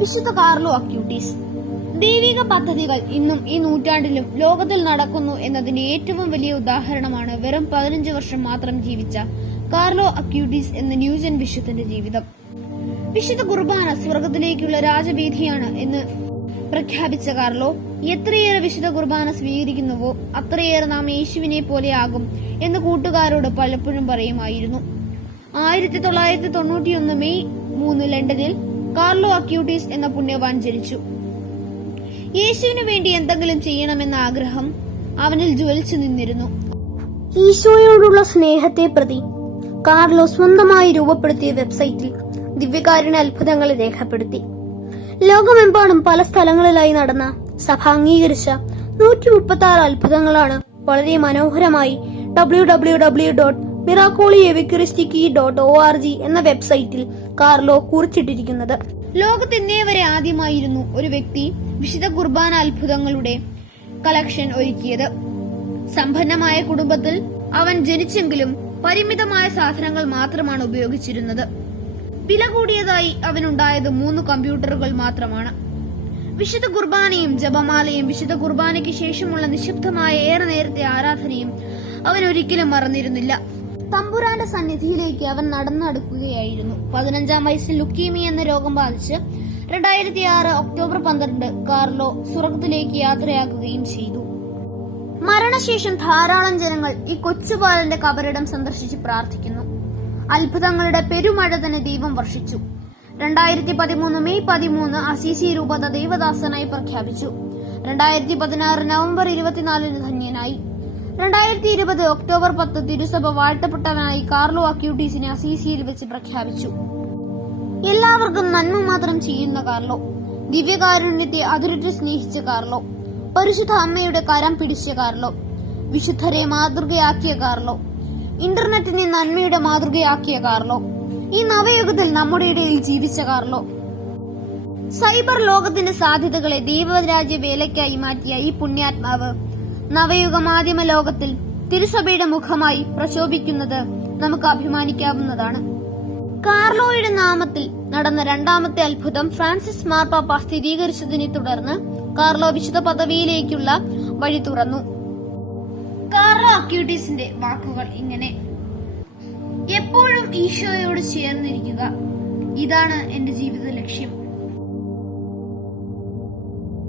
വിശുദ്ധ Carlo Acutis. ദൈവിക പദ്ധതികൾ ഇന്നും ഈ നൂറ്റാണ്ടിലും ലോകത്തിൽ നടക്കുന്നു എന്നതിന്റെ ഏറ്റവും വലിയ ഉദാഹരണമാണ് വെറും പതിനഞ്ച് വർഷം മാത്രം ജീവിച്ച കാർലോ അക്യൂട്ടീസ് എന്ന ന്യൂജൻ വിശുദ്ധന്റെ ജീവിതം. വിശുദ്ധ കുർബാന സ്വർഗത്തിലേക്കുള്ള രാജവീതിയാണ് എന്ന് പ്രഖ്യാപിച്ച കാർലോ എത്രയേറെ വിശുദ്ധ കുർബാന സ്വീകരിക്കുന്നുവോ അത്രയേറെ നാം യേശുവിനെ പോലെയാകും എന്ന് കൂട്ടുകാരോട് പലപ്പോഴും പറയുമായിരുന്നു. ആയിരത്തി തൊള്ളായിരത്തി തൊണ്ണൂറ്റിയൊന്ന് മെയ് മൂന്ന് ലണ്ടനിൽ കാർലോ അക്യൂട്ടീസ് എന്ന പുണ്യവാൻ ജനിച്ചു. യേശുവിനു വേണ്ടി എന്തെങ്കിലും ചെയ്യണമെന്ന ആഗ്രഹം അവനിൽ ജ്വലിച്ചു നിന്നിരുന്നു. ഈശോയോടുള്ള സ്നേഹത്തെ പ്രതി കാർലോ സ്വന്തമായി രൂപപ്പെടുത്തിയ വെബ്സൈറ്റിൽ ദിവ്യകാരുണ്യ അത്ഭുതങ്ങൾ രേഖപ്പെടുത്തി. ലോകമെമ്പാടും പല സ്ഥലങ്ങളിലായി നടന്ന സഭ അംഗീകരിച്ച നൂറ്റി മുപ്പത്തി ആറ് അത്ഭുതങ്ങളാണ് വളരെ മനോഹരമായി ഡബ്ല്യു ഡബ്ല്യു ഡബ്ല്യു ഡോട്ട് മിറാക്കോളി എവിക്രിസ്റ്റിക്കി ഡോട്ട് ഒ ആർ ജി എന്ന വെബ്സൈറ്റിൽ കാർലോ കുറിച്ചിട്ടിരിക്കുന്നത്. ലോകത്തെന്നേ വരെ ആദ്യമായിരുന്നു ഒരു വ്യക്തി വിശുദ്ധ കുർബാന അത്ഭുതങ്ങളുടെ കളക്ഷൻ ഒരുക്കിയത്. സമ്പന്നമായ കുടുംബത്തിൽ അവൻ ജനിച്ചെങ്കിലും പരിമിതമായ സാധനങ്ങൾ മാത്രമാണ് ഉപയോഗിച്ചിരുന്നത്. വില കൂടിയതായി അവനുണ്ടായത് മൂന്ന് കമ്പ്യൂട്ടറുകൾ മാത്രമാണ്. വിശുദ്ധ കുർബാനയും ജപമാലയും വിശുദ്ധ കുർബാനയ്ക്ക് ശേഷമുള്ള നിശബ്ദമായ ഏറെ നേരത്തെ ആരാധനയും അവൻ ഒരിക്കലും മറന്നിരുന്നില്ല. തമ്പുരാന്റെ സന്നിധിയിലേക്ക് അവൻ നടന്നടുക്കുകയായിരുന്നു. പതിനഞ്ചാം വയസ്സിൽ ലുക്കീമി എന്ന രോഗം ബാധിച്ച് രണ്ടായിരത്തി ആറ് ഒക്ടോബർ പന്ത്രണ്ട് കാർലോ സ്വർഗത്തിലേക്ക് യാത്രയാക്കുകയും ചെയ്തു. മരണശേഷം ധാരാളം ജനങ്ങൾ ഈ കൊച്ചുപാലന്റെ കബറിടം സന്ദർശിച്ച് പ്രാർത്ഥിക്കുന്നു. അത്ഭുതങ്ങളുടെ പെരുമഴ തന്നെ ദൈവം വർഷിച്ചു. രണ്ടായിരത്തി പതിമൂന്ന് മെയ് പതിമൂന്ന് അസീസി രൂപത ദൈവദാസനായി പ്രഖ്യാപിച്ചു. രണ്ടായിരത്തി പതിനാറ് നവംബർ ഇരുപത്തിനാലിന് ധന്യനായി. രണ്ടായിരത്തി ഇരുപത് ഒക്ടോബർ പത്ത് തിരുസഭ വാഴ്ത്തപ്പെട്ടവനായി കാർലോ അക്യൂട്ടീസിനെ അസീസിയിൽ വെച്ച് പ്രഖ്യാപിച്ചു. എല്ലാവർക്കും നന്മ മാത്രം ചെയ്യുന്ന കാർലോ. ദിവ്യകാരുണ്യത്തെ അതിരിട്ട് സ്നേഹിച്ച കാർലോ. പരിശുദ്ധ അമ്മയുടെ കരം പിടിച്ച കാർലോ. വിശുദ്ധരെ മാതൃകയാക്കിയ കാർലോ. ഇന്റർനെറ്റിനെ നന്മയുടെ മാതൃകയാക്കിയ കാർലോ. ഈ നവയുഗത്തിൽ നമ്മുടെ ഇടയിൽ ജീവിച്ച കാർലോ. സൈബർ ലോകത്തിന്റെ സാധ്യതകളെ ദൈവരാജ്യ വേലയ്ക്കായി മാറ്റിയ ഈ പുണ്യാത്മാവ് നവയുഗ മാധ്യമ ലോകത്തിൽ തിരുസഭയുടെ മുഖമായി പ്രശോഭിക്കുന്നത് നമുക്ക് അഭിമാനിക്കാവുന്നതാണ്. കാർലോയുടെ നാമത്തിൽ നടന്ന രണ്ടാമത്തെ അത്ഭുതം ഫ്രാൻസിസ് മാർപ്പാപ്പ സ്ഥിരീകരിച്ചതിനെ തുടർന്ന് കാർലോ വിശുദ്ധ പദവിയിലേക്കുള്ള വഴി തുറന്നു. കാർലോ അക്യൂട്ടീസിന്റെ വാക്കുകൾ ഇങ്ങനെ. എപ്പോഴും ഈശോയോട് ചേർന്നിരിക്കുക. ഇതാണ് എന്റെ ജീവിത ലക്ഷ്യം.